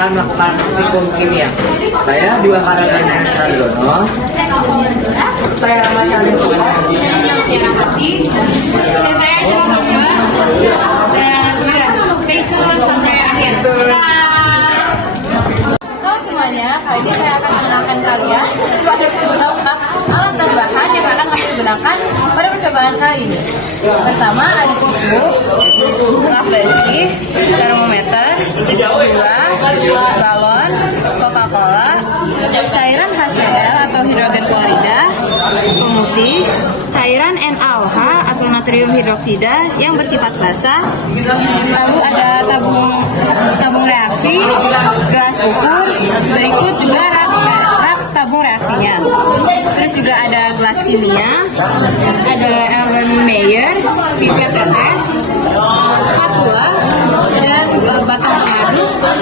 akan melakukan praktikum kimia. Saya Dwi Karanana Saryono. Saya Rama Syalin. Saya Rahmati. Saya Jalan dan stay tune sampai akhir. Halo semuanya, kali ini saya akan mengenalkan kalian pada beberapa alat dan bahan yang akan kami gunakan pada percobaan kali ini. Pertama ada tisu, lap bersih, termometer, gula, galon, Coca-Cola, cairan HCl atau hidrogen klorida, pemutih, cairan NaOH atau natrium hidroksida yang bersifat basah, lalu ada tabung reaksi, gelas ukur, berikut juga rak tabung reaksinya. Terus juga ada gelas kimia, ada Erlenmeyer, pipet tetes, spatula, dan batang pengaduk, dan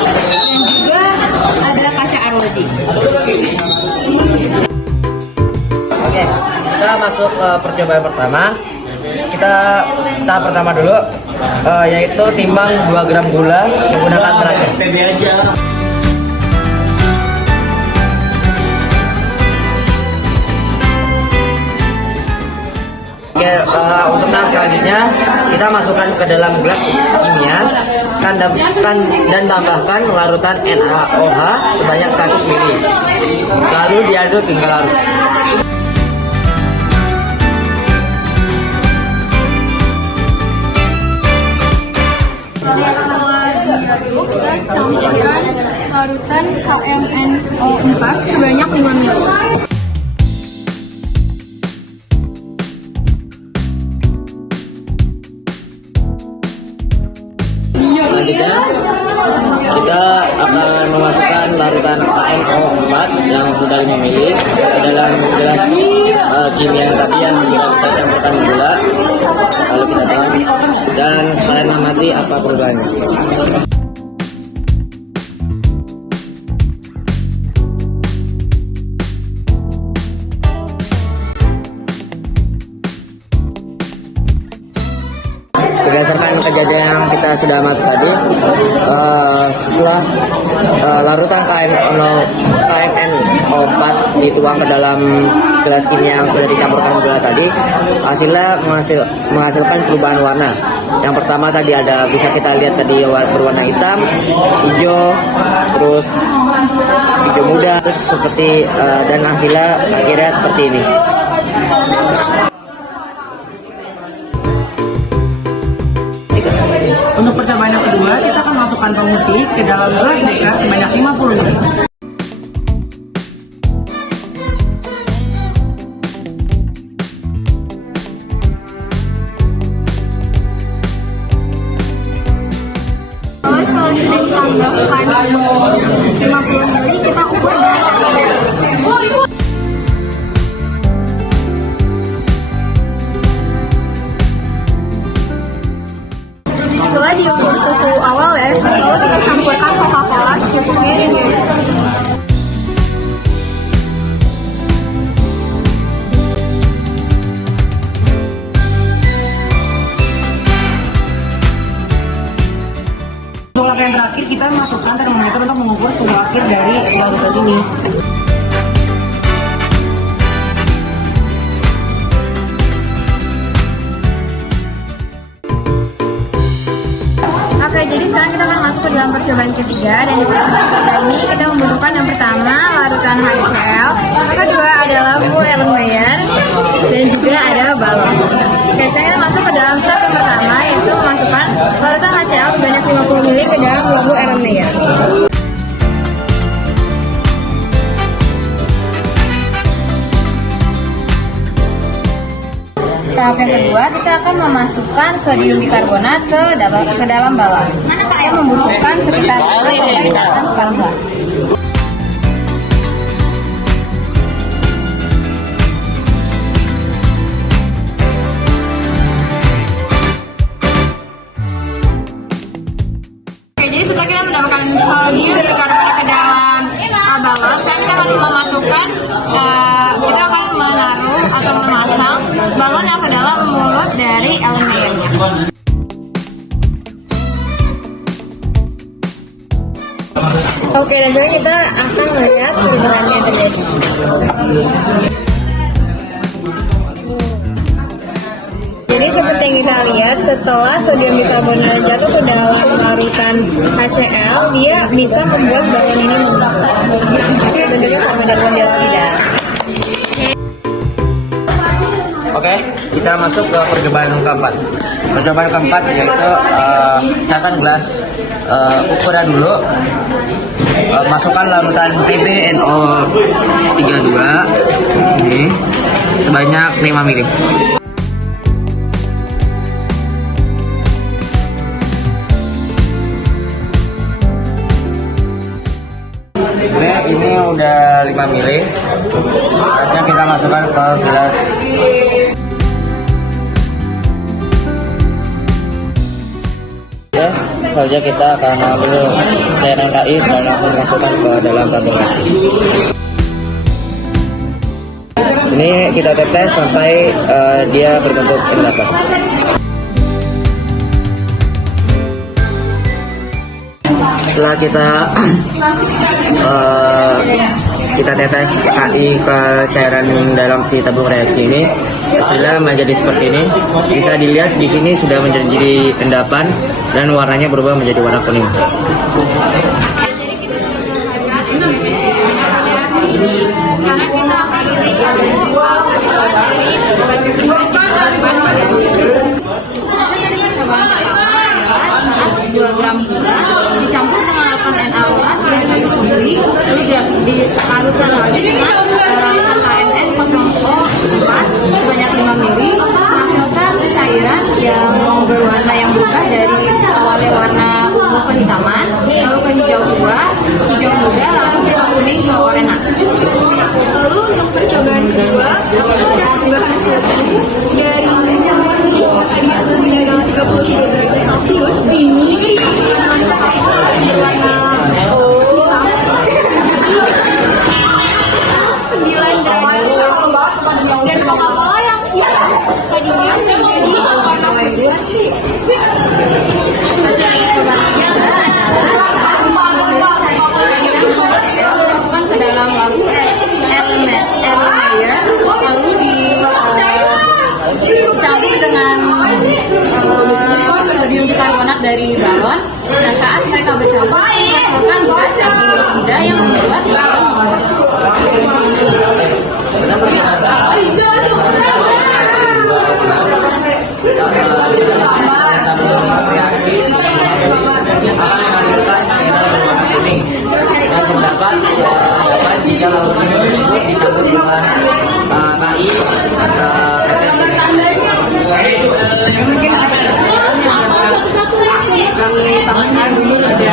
juga ada kaca arloji. Oke, kita masuk ke percobaan pertama. Kita tahap pertama dulu, yaitu timbang 2 gram gula menggunakan terakhir. Oke, untuk tahap selanjutnya kita masukkan ke dalam gelas kimia dan tambahkan larutan NaOH sebanyak 100 ml. Lalu diaduk hingga larut. Setelah diaduk, kita campurkan larutan KMNO4 sebanyak 5 ml. Selanjutnya kita akan memasukkan larutan KMNO4 yang sudah 5 ml ke dalam gelas kimia yang tadi yang sudah kita campurkan gula. Lalu kita telan dan kalian amati apa perubahannya. Berdasarkan kejadian yang kita sudah amati tadi, setelah larutan KMNO4 dituang ke dalam gelas kimia yang sudah dicampurkan gula tadi, hasilnya menghasilkan perubahan warna. Yang pertama tadi bisa kita lihat tadi berwarna hitam, hijau, terus hijau muda, terus seperti dan hasilnya akhirnya seperti ini. Untuk percobaan yang kedua, kita akan masukkan pemutih ke dalam gelas deka sebanyak 50 ml. Setelah sudah ditambahkan 50 ml, kita ukur dengan takaran. Setelah diukur suhu awal ya, lalu kita campurkan Coca-Cola secukupnya ini. Untuk langkah yang terakhir, kita masukkan termometer untuk mengukur suhu akhir dari larutan ini. Oke, jadi sekarang kita akan masuk ke dalam percobaan ketiga, dan di percobaan ketiga ini kita membutuhkan yang pertama larutan HCl, yang kedua adalah lampu Erlenmeyer, dan juga ada balon. Oke, sekarang kita masuk ke dalam step yang pertama, yaitu memasukkan larutan HCl sebanyak 50 ml ke dalam lampu Erlenmeyer. Tahap yang kedua, kita akan memasukkan sodium bikarbonat ke dalam balon. Saya membutuhkan sekitar 5 sampai 8 spatula. Oke, jadi setelah kita mendapatkan sodium bikarbonat ke dalam balon, sekarang kita akan memasukkan, kita akan menaruh atau memasang balon yang ke dalam mulut dari Erlenmeyernya. Oke, dan sekarang kita akan melihat perubahannya terjadi. Jadi seperti yang kita lihat, setelah sodium bikarbonat jatuh ke dalam larutan HCl, dia bisa membuat balon ini membesar. Bentuknya sama dengan dioksida. Oke, kita masuk ke percobaan keempat. Percobaan keempat yaitu saya akan gelas ukuran dulu. Masukkan larutan PbNO32 ini sebanyak 5 ml. Oke, ini udah 5 ml. Selanjutnya kita masukkan ke gelas. Oke, selanjutnya kita akan ambil cairan KI dan langsung masukkan ke dalam tabung. Ini kita tetes sampai dia berbentuk endapan. Setelah kita tetes KI ke cairan dalam di tabung reaksi ini, hasilnya menjadi seperti ini. Bisa dilihat di sini sudah menjadi endapan dan warnanya berubah menjadi warna kuning. Jadi kita sudah menyelesaikan eksperimen hari ini. Sekarang kita akan lihat hasil dari percobaan kedua di percobaan pada Hasil dari percobaan pertama adalah saat 2 gram gula dicampur dengan larutan NaOH dan kayu sendiri, lalu dilarutkan lagi dengan larutan KNN0O4 sebanyak 5 ml, menghasilkan cairan yang berwarna yang berubah dari awalnya warna ungu kehitaman, lalu ke hijau tua, hijau muda, lalu ke kuning ke oranye. Lalu untuk percobaan kedua, kita ada perubahan suhu dari murni tadinya suhunya adalah 33 derajat Celcius, ini dicampur dengan warna jadi 9 derajat Celcius. Dan Coca-Cola yang tadinya menjadi warna merah. Hasil percobaan ketiga adalah saat mengambil cairan HCl dimasukkan ke dalam labu Erlenmeyer, lalu dicampur dengan sodium bikarbonat dari balon, dan saat mereka bercampur menghasilkan gas karbon dioksida yang membuat balon meledak. Dan terdapat jika larutan tersebut dicampur dengan KI tetes Kami sampaikan dulu ada